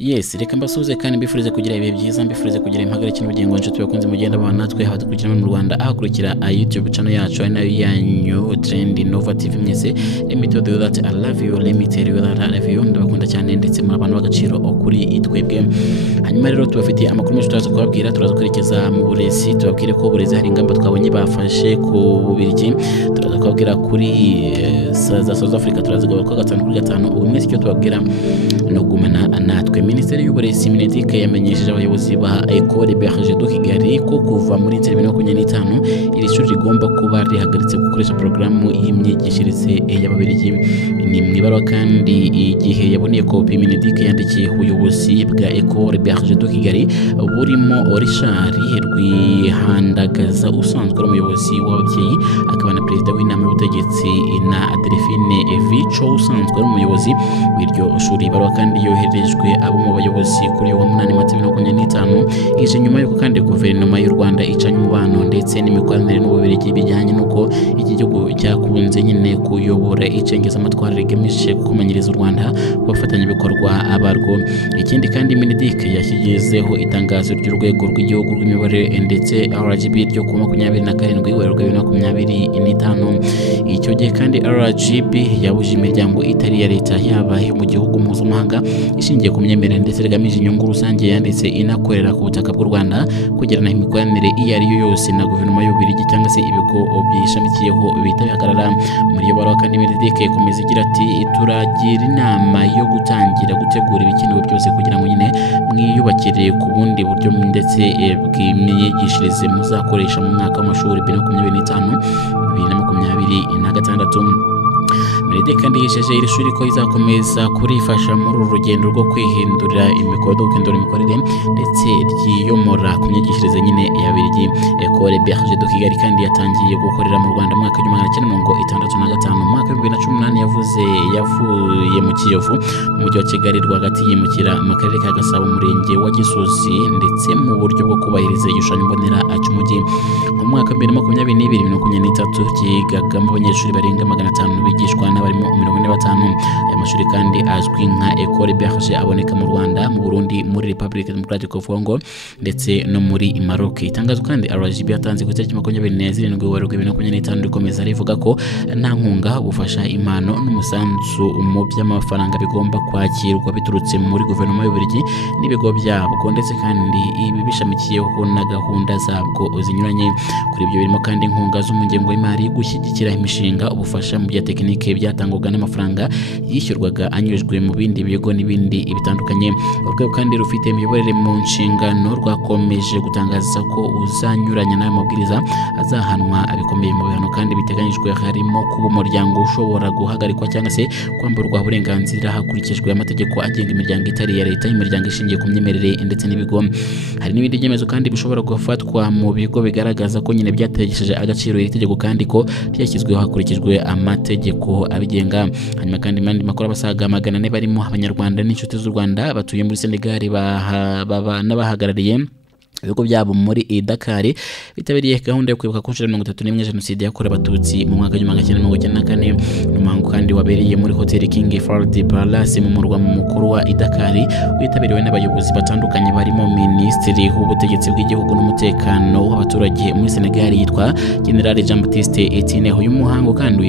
Yes, reka mbasuze kandi mbifurize kugira ibihe byiza, mbifurize kugira impagarike n'ubugingo inshuti bakunze mugenda bana natwe abadukurikira mu Rwanda ahakurikira YouTube channel yacu ari nayo yanyu Trend Innovative mwese. Let me tell you that I love you, let me tell you that I love you. Ndabakunda cyane ndetse muri abantu bagaciro kuri itwebwe. Hanyuma rero tubafitiye amakuru menshi turaza kubabwira, turaza kwerekeza mu burezi, tubabwire ko uburezi hari ingamba twabonye bafashe ku Bubiligi, turaza kubabwira kuri za South Africa, turaza kubabwira ko 5 kuri 5 ubu mwese icyo tubabwira no gumana natwe. Minisiteri y'uburezi Minedike yamenyesheje abayobozi ba Ecole Berger de Kigali ko kuva muri 2025 iri shuri rigomba kuba rihagaritse gukoresha programu y'imyigishirize y'Ababiligi. Ni mwibaro kandi igihe yaboneye kopi Minedike yandikiye ubuyobozi bwa Ecole Berger de Kigali burimo Richard Rwihandagaza usanzwe ari umuyobozi w'ababyeyi akaba na perezida w'inama y'ubutegetsi na Delphine Vico usanzwe ari umuyobozi w'iryo shuri. Ibaro kandi yoherejwe abo mu bayobozi kuri wa 8 Mata 2025 ije nyuma yuko kandi guverinoma y'u Rwanda icanye umubano ndetse n'imikoranire n'Ububiligi bijyanye nuko iki gihugu cyakunze nyine kuyobora icengeza amatwara rigamije gukomanyiriza u Rwanda bafatanya bikorwa abarwo. Ikindi kandi Minedike yashyizeho itangazo ry'urwego rw'igihugu rw'imiyoborere ndetse RGB ryo ku 27 Werurwe 2025. Icyo gihe kandi RGB yabuje imiryango itari ya leta yaba mu gihugu mpuzamahanga ishingiye ku myemerere ndetse rigamije inyungu rusange yanditse inakorera ku butaka bw'u Rwanda kugirana imikoranire iyo ari yo yose na guverinoma y'Ububiligi cyangwa se ibigo byishamikiyeho bitabihagarara. Muri iyo baruwa kandi Minedike ikomeza igira ati turagira inama yo gutangira gutegura ibikenewe byose kugira ngo nyine mwiyubakire ku bundi buryo ndetse bw'imyigishirize muzakoresha mu mwaka w'amashuri 2025-2026. Minedike kandi yisheje iri shuri ko izakomeza kurifasha muri uru rugendo rwo kwihindura imikorere ndetse ryiyomora ku myigishirize nyine y'Ababiligi. Ecole Berger de Kigali kandi yatangiye gukorera mu Rwanda mu mwaka w'1965. Mu mwaka wa 2018 yavuye mu Kiyovu mu mujyi wa Kigali rwagati yimukira mu karere ka Gasabo umurenge wa Gisozi ndetse mu buryo bwo kubahiriza igishushanyo mbonera cy'umujyi. Mu mwaka wa 2022-2023 kigagamo abanyeshuri barenga 500 bigishwa n'abarimo 45. Aya mashuri kandi azwi nka Ecole Berger aboneka mu Rwanda, mu Burundi, muri Republic Democratic of Congo ndetse no muri Maroc. Itangazo kandi RGB yatanze ku itariki 27 Werurwe 2025 rikomeza rivuga ko nta nkunga ubufasha impano n'umusanzu mu by'amafaranga bigomba kwakirwa biturutse muri guverinoma y'Ububiligi n'ibigo byabwo ndetse kandi ibi bishamikiyeho na gahunda zabwo zinyuranye. Kuri ibyo birimo kandi inkunga z'umugengo w'imari gushyigikira imishinga, ubufasha mu bya tekinike byatangwaga n'amafaranga yishyurwaga anyujwe mu bindi bigo n'ibindi bitandukanye. Urwego kandi rufite imiyoborere mu nshingano rwakomeje gutangaza ko uzanyuranya n'ayo mabwiriza azahanwa abikomeye. Mu bihano kandi biteganyijwe harimo kuba umuryango ushobora guhagarikwa cyangwa se kwamburwa uburenganzira hakurikijwe amategeko agenga imiryango itari ya leta, imiryango ishingiye ku myemerere ndetse n'ibigo. Hari n'ibindi byemezo kandi bishobora gufatwa mu bigo bigaragaza ko nyine byategesheje agaciro iri tegeko kandi ko ryashyizweho hakurikijwe amategeko abigenga. Hanyuma kandi mandi makuru abasaga 400 barimo abanyarwanda n'inshuti z'u Rwanda batuye muri Senegal n'abahagarariye ibigo byabo muri Dakar bitabiriye gahunda yo kwibuka ku 31 Jenoside yakorewe Abatutsi mu mwaka wa 1994. Umuhango kandi wabereye muri Hotel King Fahd Palace mu murwa mukuru wa Dakar witabiriwe n'abayobozi batandukanye barimo Minisitiri w'ubutegetsi bw'igihugu n'umutekano w'abaturage muri Senegal yitwa General Jean Baptiste Etienne. Uyu muhango kandi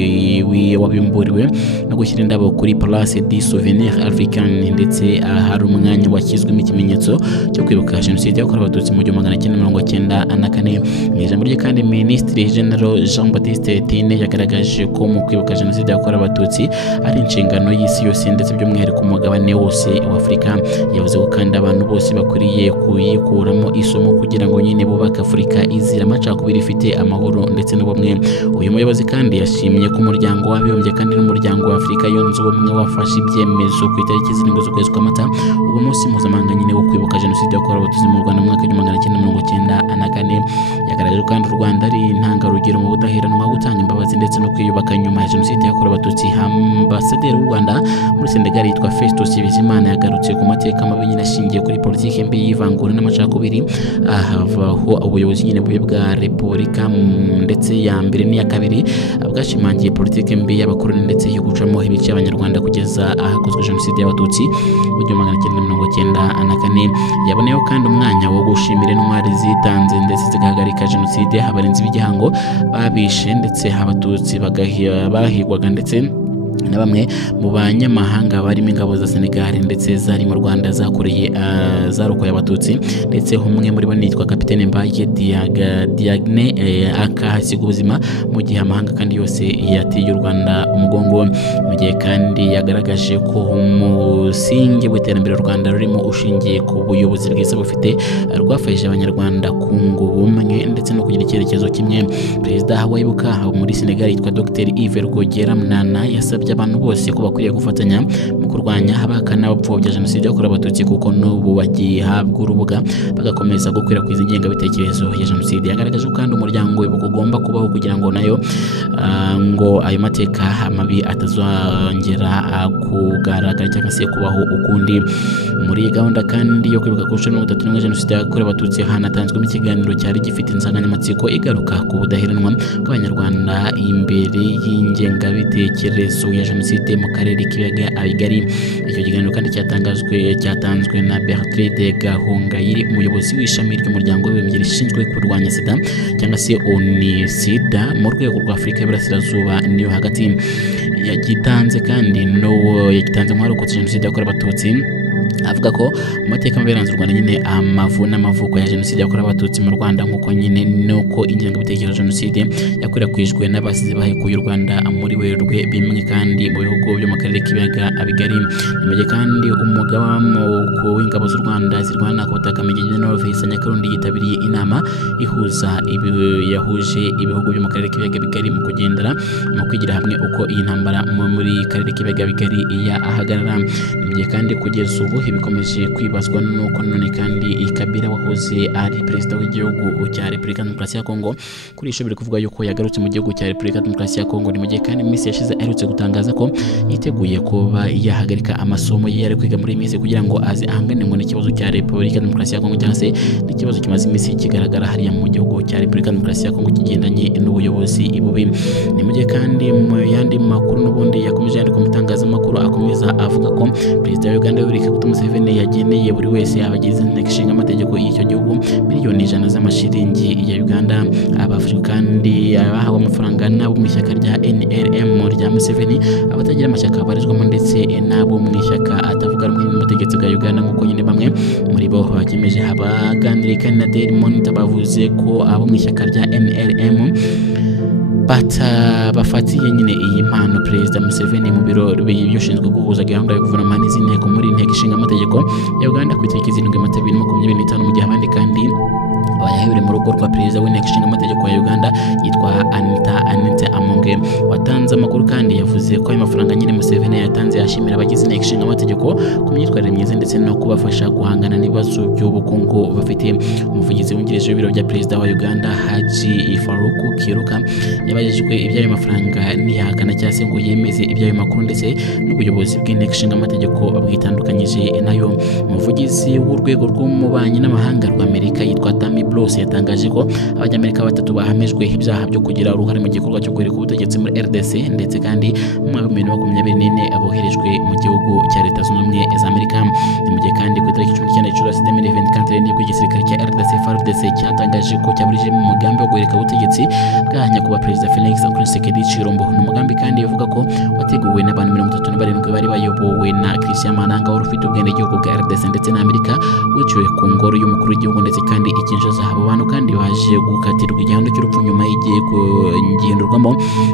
wabimburiwe no gushyira indabo kuri Place du Souvenir Africain ndetse hari umwanya washyizwemo ikimenyetso cyo kwibuka Jenoside yakorewe Abatutsi mu 1994. Mu ijambo rye kandi Minisitiri General Jean Baptiste Etienne yagaragaje ko mu kwibuka Jenoside yakorewe Abatutsi ari inshingano y'isi yose ndetse by'umwihariko umugabane wose wa Afurika. Yavuze ko kandi abantu bose bakwiriye kuyikuramo isomo kugira ngo nyine bubaka Afurika izira amacakubiri ifite amahoro ndetse n'ubumwe. Uyu muyobozi kandi yashimye ko umuryango w'abibumbye kandi n'umuryango wa Afurika yunze ubumwe wafashe ibyemezo ku itariki 7 z'ukwezi kwa Mata ubu munsi mpuzamahanga nyine wo kwibuka Jenoside yakorewe Abatutsi mu Rwanda mu mwaka wa 1994 yagaragaje kandi u Rwanda ari intangarugero mu budaheranwa gutanga imbabazi ndetse no kwiyubaka nyuma ya jenoside yakorewe abatutsi. Ambasaderi w'u Rwanda muri Senegal yitwa Festus Bizimana yagarutse ku mateka mabi nyine ashingiye kuri politiki mbi y'ivangura n'amacakubiri ahavaho ubuyobozi nyine bubi bwa Repubulika ndetse ya mbere n'iya kabiri bwashimangiye politiki mbi y'abakoloni ndetse yo gucamo ibice abanyarwanda kugeza ahakozwe jenoside y'abatutsi mu 1994. yaboneyeho kandi umwanya wo gushimira intwari zitanze ndetse zigahagarika jenoside, abarinzi b'igihango babishe ndetse abatutsi bahigwaga ndetse na bamwe mu banyamahanga barimo ingabo za Senegal ndetse zari mu Rwanda zarokoye abatutsi, ndetse umwe muri bo nitwa Kapitene Mbaye Diagne akahasiga ubuzima mu gihe amahanga kandi yose yatiye u Rwanda umugongo. Mu gihe kandi yagaragaje ko umusingi w'iterambere u Rwanda rurimo ushingiye ku buyobozi bwiza bufite rwafashije abanyarwanda kunga ubumwe ndetse no kugira icyerekezo kimwe. Perezida w'ibuka muri Senegal yitwa Dr Yves Rwogera Mnana yasabye abantu bose ko bakwiriye gufatanya mu kurwanya abahakana n'abapfobya jenoside yakorewe abatutsi kuko n'ubu bagihabwa urubuga bagakomeza gukwirakwiza ingengabitekerezo ya jenoside. Yagaragaje kandi umuryango wibuka ugomba kubaho kugira ngo nayo ngo ayo mateka amabi atazongera kugaragara cyangwa se kubaho ukundi. Muri gahunda kandi yo kwibuka ku nshuro 31 jenoside yakorewe abatutsi hanatanzwemo ikiganiro cyari gifite insanganyamatsiko igaruka ku budaheranwa bw'abanyarwanda imbere y'ingengabitekerezo ya jenoside mu karere k'ibiyaga bigari. Icyo kiganiro kandi cyatanzwe na Bertride Gahongayire, umuyobozi w'ishami ry'umuryango w'abibumbye rishinzwe kurwanya sida cyangwa se ONU-SIDA mu rwego rwa Afurika y'Iburasirazuba niyo hagati. Yagitanze kandi yagitanze mu harokotse jenoside yakorewe abatutsi, avuga ko mu mateka maberanze u Rwanda nyine n'amavuko ya jenoside yakorewe abatutsi mu Rwanda nk'uko nyine nuko ingengabitekerezo jenoside yakwirakwijwe n'abasize bahekuye u Rwanda muri Werurwe bimwe kandi mu bihugu byo mu karere k'ibiyaga bigari. Nyuma kandi umugaba w'ingabo z'u Rwanda zirwana ku butaka Major General Vincent Nyakarundi yitabiriye inama yahuje ibihugu byo mu karere k'ibiyaga bigari mu kugendera mu kwigira hamwe uko iyi ntambara muri karere k'ibiyaga bigari yahagarara. Nyuma kandi kugeza ubu bikomeje kwibazwa nuko none kandi Kabila wahoze ari perezida w'igihugu cya Repubulika Demokarasi ya Kongo kuri isho biri kuvuga yuko yagarutse mu gihugu cya Repubulika Demokarasi ya Kongo. Ni mu gihe kandi iminsi yashize aherutse gutangaza ko yiteguye kuba yahagarika amasomo ye yari kwiga muri iminsi kugira ngo aze ahangane n'ikibazo cya Repubulika Demokarasi ya Kongo cyangwa se n'ikibazo kimaze iminsi kigaragara hariya mu gihugu cya Repubulika Demokarasi ya Kongo kigendanye n'ubuyobozi bubi. Ni mu gihe kandi mu yandi makuru n'ubundi yakomeje yandika mu itangazamakuru akomeza avuga ko perezida wa Uganda Yoweri Kaguta Museveni yageneye buri wese abagize inteko ishinga amategeko y'icyo gihugu miliyoni 100 z'amashiringi ya Uganda. Abafashwe kandi abahawe amafaranga n'abo mu ishyaka rya NRM rya Museveni, abatagira amashyaka barizwamo ndetse n'abo mu ishyaka atavuga rumwe n'ubutegetsi bwa Uganda nk'uko nyine bamwe muri bo bagemeje abaganiriye kandi na Daily Monitor bavuze ko abo mu ishyaka rya NRM bafatiye nyine iyi mpano Perezida Museveni mu biro bishinzwe guhuza gahunda yo guverinoma n'izinteko muri inteko ishinga amategeko ya Uganda ku itariki 7 Mata 2025 mu gihe abandi kandi abayahure mu rugo rwa perezida w'inteko ishinga amategeko ya Uganda yitwa Anita Amonge watanze amakuru kandi yavuze ko ayo mafaranga nyine Museveni yatanze yashimira abagize inteko ishinga amategeko ku myitwarire myiza ndetse no kubafasha guhangana n'ibibazo by'ubukungu bafite. Umuvugizi wungirije w'ibiro bya perezida wa Uganda Haji Faruku Kiruka yabajijwe iby'ayo mafaranga ntiyahakana cyangwa se ngo yemeze iby'ayo makuru ndetse n'ubuyobozi bw'inteko ishinga amategeko bwitandukanyije nayo. Umuvugizi w'urwego rw'umubanyi n'amahanga rw'Amerika yitwa Tammy Bloss yatangaje ko abanyamerika 3 bahamijwe ibyaha byo kugira uruhare mu gikorwa cyo guhirika ubutegetsi muri RDC ndetse kandi mu 2024 aboherejwe mu gihugu cya Leta Zunze Ubumwe za Amerika. Mu gihe kandi ku itariki 19 Gicurasi 2024 nibwo igisirikare cya RDC FARDC cyatangaje ko cyaburije mu mugambi wo guhirika ubutegetsi bwa nyakubahwa Perezida Felix Tshisekedi Tshilombo. Ni umugambi kandi uvuga ko wateguwe n'abantu 37 bari bayobowe na Christian Mananga wari ufite ubwenegihugu bwa RDC ndetse na Amerika wiciwe ku ngoro y'umukuru w'igihugu ndetse kandi ikinjoza abo bantu kandi baje gukatirwa igihano cy'urupfu nyuma y'igihe gihindurwamo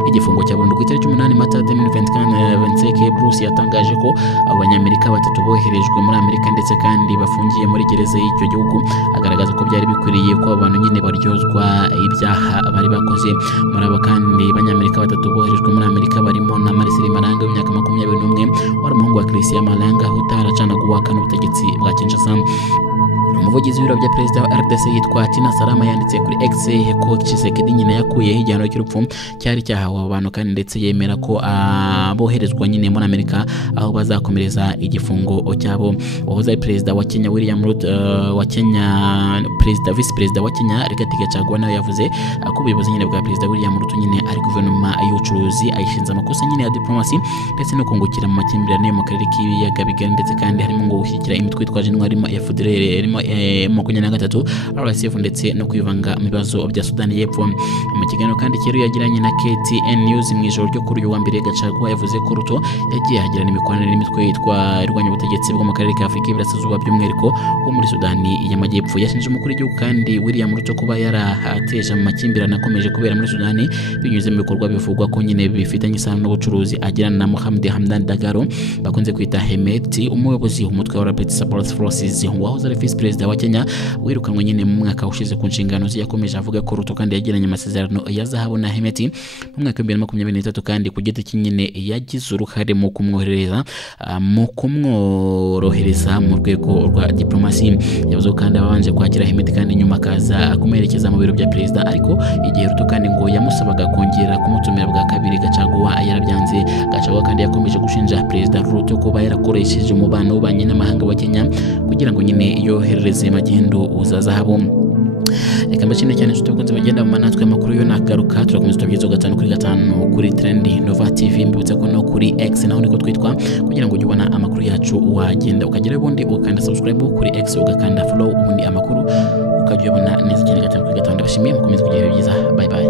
igifungo cya burundu ku itariki 8 Mata 2025. Bruce yatangaje ko abo banyamerika 3 boherejwe muri Amerika ndetse kandi bafungiye muri gereza y'icyo gihugu, agaragaza ko byari bikwiriye ko abantu nyine baryozwa ibyaha bari bakoze. Muri abo kandi banyamerika 3 boherejwe muri Amerika barimo na Marcel Malanga w'imyaka 21 wari umuhungu wa Christian Malanga utaracana guhakana ubutegetsi bwa Kinshasa. umuvugizi w'ibiro bya perezida wa RDC yitwa Tina Salama yanditse kuri X ko Tshisekedi nyine yakuyeho igihano cy'urupfu cyari cyahawe abantu kandi ndetse yemera ko aboherezwa nyine muri Amerika aho bazakomereza igifungo cyabo. Uwahoze perezida wa Kenya William Ruto wa Kenya vice perezida wa Kenya Rigathi Gachagua nawe yavuze ko ubuyobozi nyine bwa perezida William Ruto nyine ari guverinoma y'ubucuruzi ayishinze amakosa nyine ya diplomasi ndetse no kungukira mu makimbirane mu karere k'ibiyaga bigari ndetse kandi harimo ngo gushyigikira imitwe itwaje intwari irimo FDLR irimo M23 RSF ndetse no kwivanga mu bibazo bya Sudani y'Epfo. Mu kiganiro kandi cyeru yagiranye na KTN News mu ijoro ryo kuri uyu wa mbere Gachagua yavuze ko Ruto yagiye hagirana imikoranire n'imitwe yitwa irwanya ubutegetsi bwo mu karere ka Afurika y'Iburasirazuba by'umwihariko wo muri Sudani y'Amajyepfo. Yashinje umukuru w'igihugu kandi William Ruto kuba yarahateje amakimbirane akomeje kubera muri Sudani binyuze mu bikorwa bivugwa ko nyine bifitanye isano n'ubucuruzi agirana na Mohamed Hamdan Dagalo bakunze kwita Hemeti, umuyobozi w'umutwe wa Rapid Support Forces wahoze ari vice perezida wa Kenya wirukanwe nyine mu mwaka ushize ku nshingano ze. Yakomeje avuga ko Ruto kandi yagiranye amasezerano ya zahabu na Hemeti mu mwaka wa 2023 kandi ku giti cy'inyine yagize uruhare mu kumworohereza mu rwego rwa diplomasi. Yavuze kandi abanje kwakira Hemeti kandi nyuma akaza akumerekeza mu biro bya perezida, ariko igihe Ruto kandi ngo yamusabaga kongera kumutumira bwa kabiri Gachagua yarabyanze. Gachagua kandi yakomeje gushinja perezida Ruto kuba yarakoresheje umubano w'ububanyi n'amahanga wa Kenya kugira ngo nyine yohereze magendo za zahabu. Reka mbashimire cyane inshuti bakunze bagenda mu manatwe amakuru yo nagaruka turakomeza tubyizo 5 kuri Trend Nova TV, mbibutse ko no kuri X naho niko twitwa, kugira ngo ujye ubona amakuru yacu wagenda ukagera ubundi ukanda subscribe kuri X ugakanda follow ubundi amakuru ukajya ubona neza cyane 5 kuri 5. Ndabashimiye mukomeze kugira byiza, bye bye.